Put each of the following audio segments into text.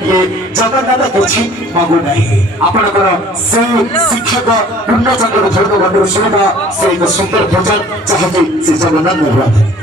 किए जगन्नाथ किसी मगुना आपणकर से शिक्षक पूर्णचंद्र धर्म बंधु शुणा से एक सुंदर भजन चाहती से जगन्नाथ निर्वाह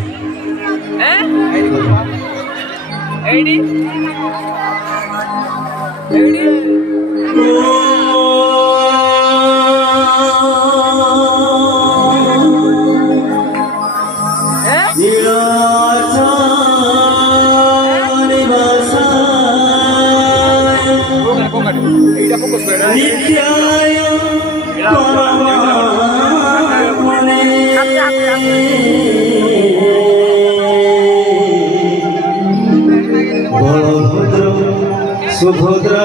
सुभद्रा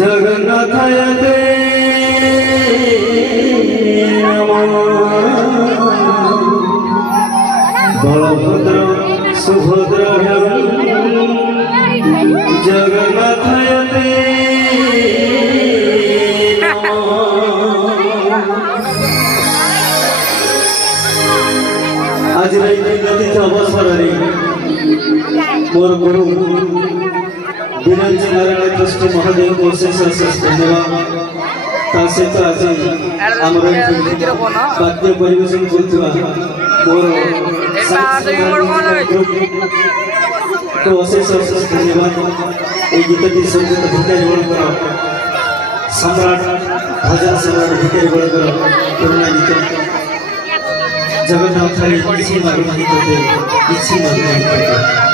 जगन्नाथाय ते बलभद्र सुभद्रा जगन्नाथाय ते आज अवसर मोर गुरु विरंजी नारायण ट्रस्ट महादेव को शेष धन्यवाद सहित आज आम वाद्य परिवेशन को अशेष धन्यवाद ये गीत संगीत भिखारी बड़ सम्राट भजन सम्राट भिखारी बड़ पुराना गीत जगन्नाथ इसी मागुनाही करते इसी मागुनाही करते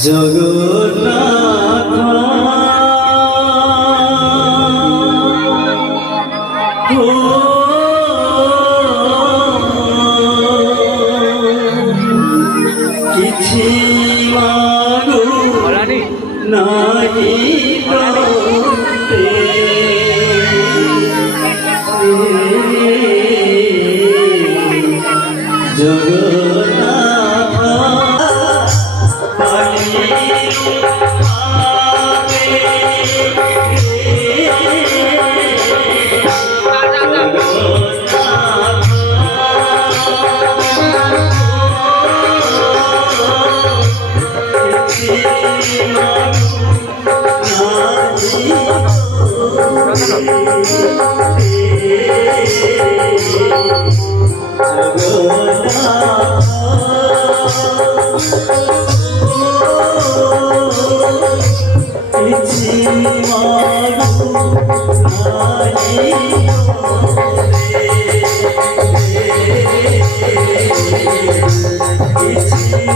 जगन्नाथ किछि मागु नाही It's